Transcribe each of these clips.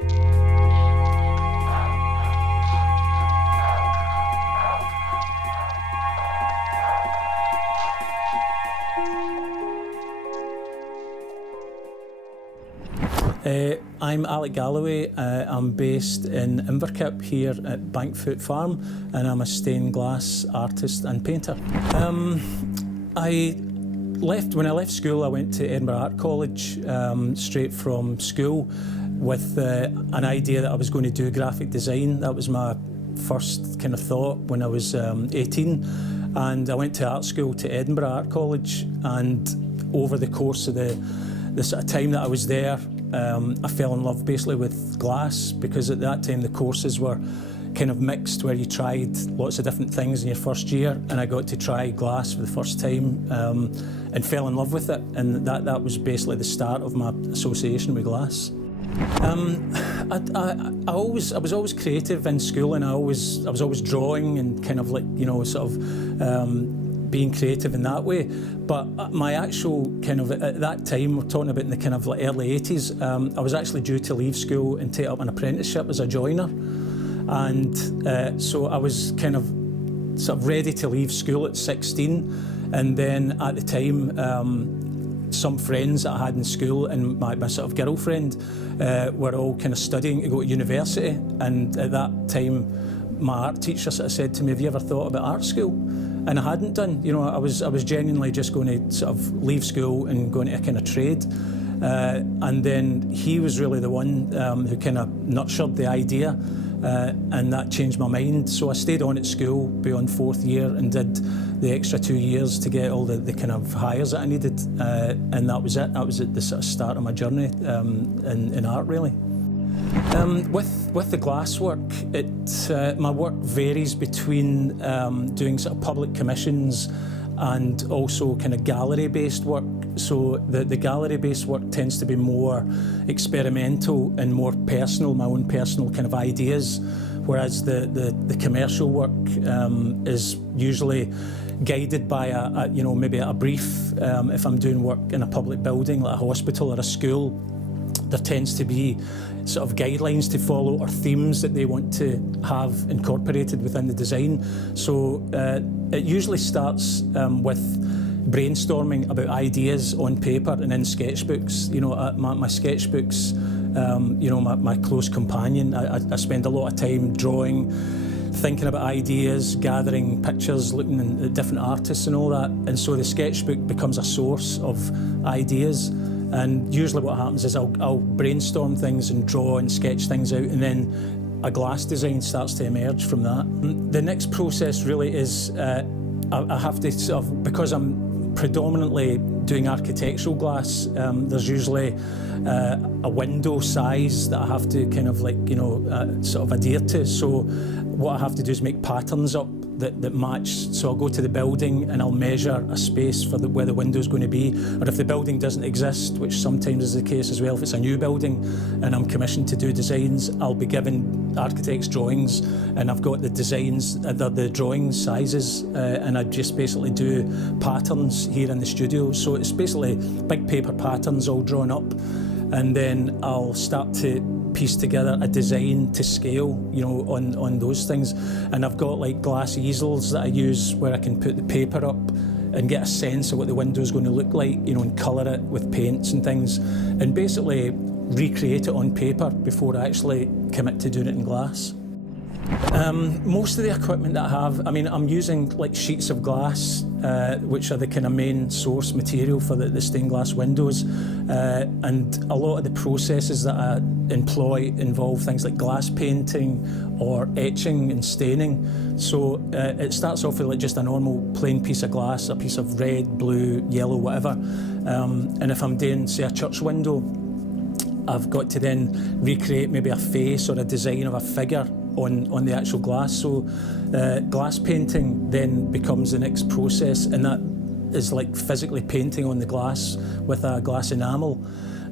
I'm Alec Galloway. I'm based in Inverkip here at Bankfoot Farm, and I'm a stained glass artist and painter. When I left school, I went to Edinburgh Art College straight from school with an idea that I was going to do graphic design. That was my first kind of thought when I was 18, and I went to art school to Edinburgh Art College, and over the course of the sort of time that I was there, I fell in love basically with glass, because at that time the courses were kind of mixed, where you tried lots of different things in your first year, and I got to try glass for the first time and fell in love with it, and that was basically the start of my association with glass. I was always creative in school, and I was always drawing and kind of like, you know, sort of being creative in that way. But my actual kind of, at that time, we're talking about in the kind of like early 80s, I was actually due to leave school and take up an apprenticeship as a joiner. And so I was kind of sort of ready to leave school at 16. And then at the time, some friends that I had in school and my sort of girlfriend were all kind of studying to go to university. And at that time, my art teacher sort of said to me, "Have you ever thought about art school?" And I hadn't done. You know, I was genuinely just going to sort of leave school and go into a kind of trade. And then he was really the one who kind of nurtured the idea, and that changed my mind. So I stayed on at school beyond fourth year and did the extra 2 years to get all the kind of hires that I needed, and that was it. That was at the sort of start of my journey in art, really. With the glass work, my work varies between doing sort of public commissions and also kind of gallery-based work. So the gallery-based work tends to be more experimental and more personal, my own personal kind of ideas, whereas the commercial work is usually guided by maybe a brief. If I'm doing work in a public building like a hospital or a school, there tends to be sort of guidelines to follow or themes that they want to have incorporated within the design. So it usually starts with brainstorming about ideas on paper and in sketchbooks. You know, my sketchbooks, my close companion. I spend a lot of time drawing, thinking about ideas, gathering pictures, looking at different artists and all that. And so the sketchbook becomes a source of ideas. And usually what happens is I'll brainstorm things and draw and sketch things out, and then a glass design starts to emerge from that. The next process really is I have to sort of, because I'm predominantly doing architectural glass, there's usually a window size that I have to kind of like, sort of adhere to. So what I have to do is make patterns up that match. So I'll go to the building and I'll measure a space for where the window is going to be. Or if the building doesn't exist, which sometimes is the case as well, if it's a new building and I'm commissioned to do designs, I'll be given architect's drawings, and I've got the designs, the drawing sizes, and I just basically do patterns here in the studio. So it's basically big paper patterns all drawn up, and then I'll start to piece together a design to scale, on those things. And I've got like glass easels that I use where I can put the paper up and get a sense of what the window is going to look like, and colour it with paints and things, and basically recreate it on paper before I actually commit to doing it in glass. Most of the equipment that I have, I'm using like sheets of glass, which are the kind of main source material for the stained glass windows, and a lot of the processes that I employ involve things like glass painting or etching and staining. So it starts off with like just a normal plain piece of glass, a piece of red, blue, yellow, whatever, and if I'm doing, say, a church window, I've got to then recreate maybe a face or a design of a figure on the actual glass. So glass painting then becomes the next process, and that is like physically painting on the glass with a glass enamel.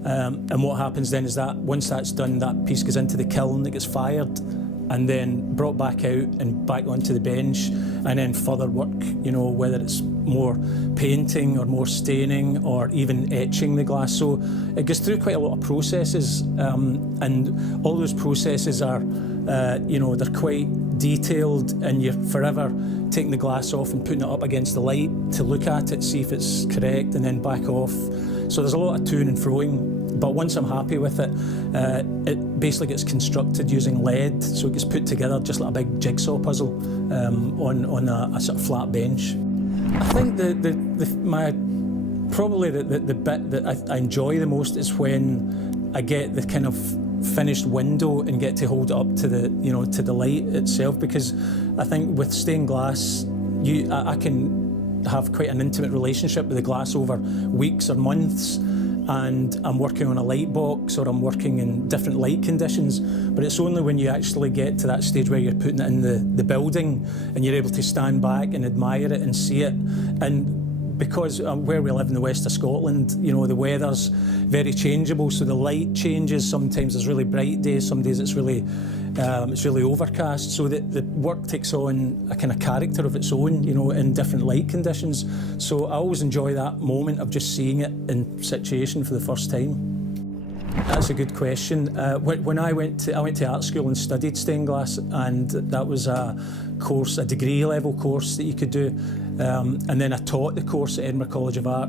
And what happens then is that once that's done, that piece goes into the kiln, it gets fired, and then brought back out and back onto the bench, and then further work, whether it's more painting or more staining or even etching the glass. So it goes through quite a lot of processes, and all those processes are, they're quite detailed, and you're forever taking the glass off and putting it up against the light to look at it, see if it's correct, and then back off. So there's a lot of to-ing and fro-ing. But once I'm happy with it, it basically gets constructed using lead, so it gets put together just like a big jigsaw puzzle on a sort of flat bench. I think probably the bit that I enjoy the most is when I get the kind of finished window and get to hold it up to the light itself, because I think with stained glass, I can have quite an intimate relationship with the glass over weeks or months. And I'm working on a light box or I'm working in different light conditions, but it's only when you actually get to that stage where you're putting it in the building and you're able to stand back and admire it and see it. And because where we live in the west of Scotland, the weather's very changeable, so the light changes. Sometimes there's really bright days, some days it's really overcast, so that the work takes on a kind of character of its own, in different light conditions. So I always enjoy that moment of just seeing it in situation for the first time. That's a good question. When I went to art school and studied stained glass, and that was a degree level course that you could do, and then I taught the course at Edinburgh College of Art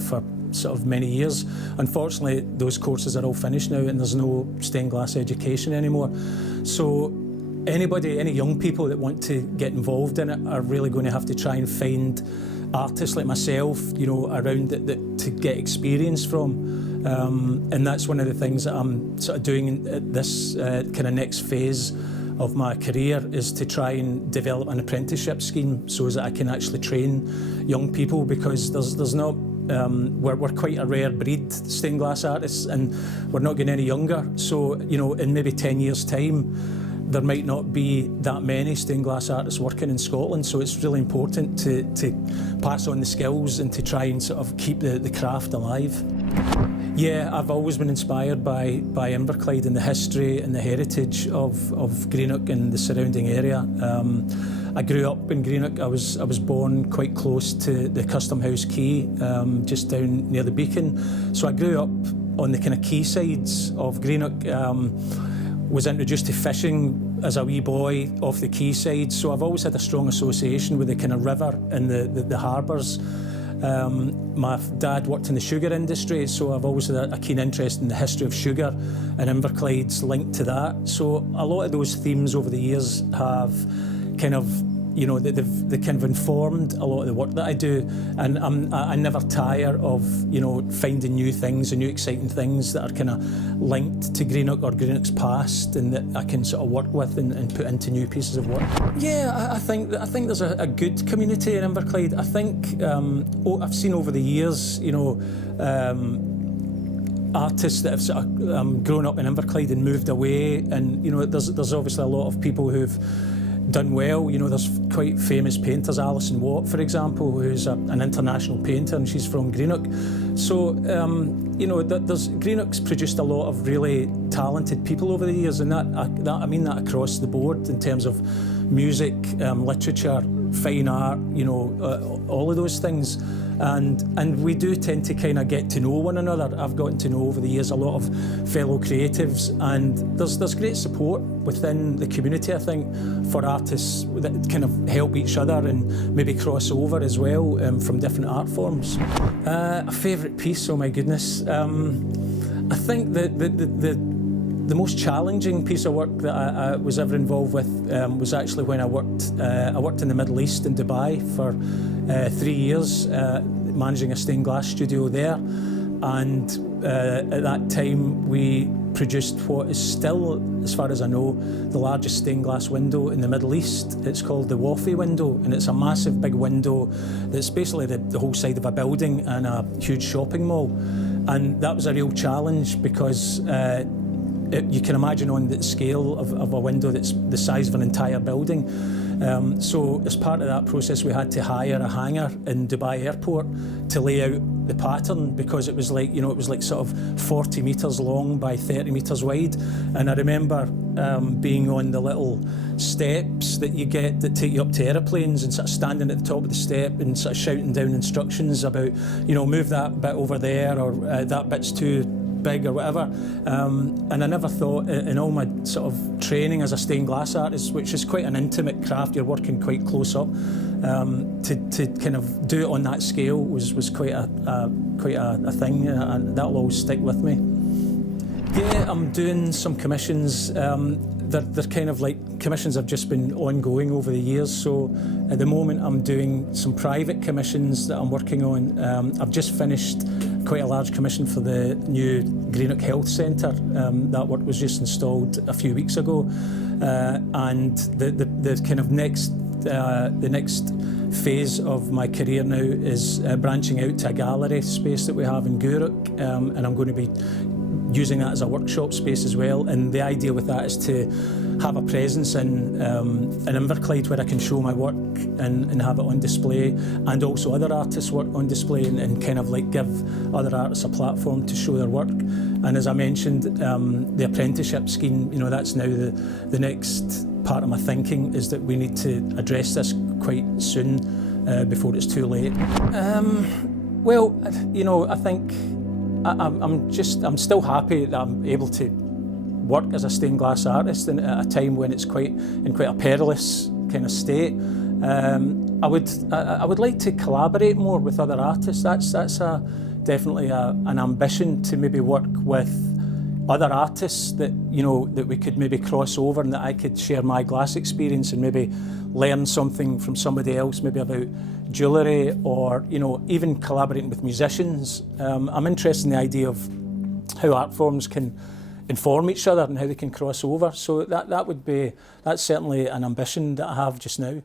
for sort of many years. Unfortunately, those courses are all finished now and there's no stained glass education anymore. So any young people that want to get involved in it are really going to have to try and find artists like myself, around it to get experience from. And that's one of the things that I'm sort of doing at this kind of next phase of my career, is to try and develop an apprenticeship scheme so that I can actually train young people, because there's not we're quite a rare breed, stained glass artists, and we're not getting any younger. So in maybe 10 years' time, there might not be that many stained glass artists working in Scotland. So it's really important to pass on the skills and to try and sort of keep the craft alive. Yeah, I've always been inspired by Inverclyde and the history and the heritage of Greenock and the surrounding area. I grew up in Greenock. I was born quite close to the Custom House Quay, just down near the Beacon. So I grew up on the kind of quaysides of Greenock. Was introduced to fishing as a wee boy off the quayside. So I've always had a strong association with the kind of river and the harbours. My dad worked in the sugar industry, so I've always had a keen interest in the history of sugar, and Inverclyde's linked to that. So a lot of those themes over the years have kind of, they kind of informed a lot of the work that I do, and I never tire of, finding new things and new exciting things that are kind of linked to Greenock or Greenock's past, and that I can sort of work with and put into new pieces of work. Yeah, I think there's a good community in Inverclyde. I think I've seen over the years, artists that have sort of grown up in Inverclyde and moved away, and there's obviously a lot of people who've done well. There's quite famous painters, Alison Watt, for example, who's an international painter, and she's from Greenock. So, Greenock's produced a lot of really talented people over the years, and I mean that across the board in terms of music, literature, fine art, all of those things. And we do tend to kind of get to know one another. I've gotten to know over the years a lot of fellow creatives, and there's great support within the community, I think, for artists that kind of help each other and maybe cross over as well from different art forms. A favourite piece, oh my goodness. I think the most challenging piece of work that I was ever involved with was actually when I worked in the Middle East in Dubai for 3 years, managing a stained glass studio there. And at that time we produced what is still, as far as I know, the largest stained glass window in the Middle East. It's called the Wafi window, and it's a massive big window that's basically the whole side of a building and a huge shopping mall. And that was a real challenge, because you can imagine on the scale of a window that's the size of an entire building, So as part of that process, we had to hire a hangar in Dubai Airport to lay out the pattern, because it was like, you know, it was like sort of 40 metres long by 30 metres wide. And I remember being on the little steps that you get that take you up to aeroplanes, and sort of standing at the top of the step and sort of shouting down instructions about, you know, move that bit over there, or that bit's too big or whatever. And I never thought, in all my sort of training as a stained glass artist, which is quite an intimate craft, you're working quite close up, to kind of do it on that scale was quite a thing, and that'll always stick with me. Yeah, I'm doing some commissions. They're kind of like commissions have just been ongoing over the years. So at the moment I'm doing some private commissions that I'm working on. I've just finished quite a large commission for the new Greenock Health Centre. That work was just installed a few weeks ago, and the kind of the next phase of my career now is branching out to a gallery space that we have in Gourock, and I'm going to be using that as a workshop space as well. And the idea with that is to have a presence in Inverclyde where I can show my work and have it on display, and also other artists' work on display, and kind of like give other artists a platform to show their work. And as I mentioned, the apprenticeship scheme, you know, that's now the next part of my thinking, is that we need to address this quite soon before it's too late. Well, you know, I think I'm still happy that I'm able to work as a stained glass artist, and at a time when it's in quite a perilous kind of state. I would like to collaborate more with other artists. That's definitely an ambition, to maybe work with other artists that, you know, that we could maybe cross over, and that I could share my glass experience and maybe learn something from somebody else, maybe about jewellery, or, you know, even collaborating with musicians. I'm interested in the idea of how art forms can inform each other and how they can cross over. So that's certainly an ambition that I have just now.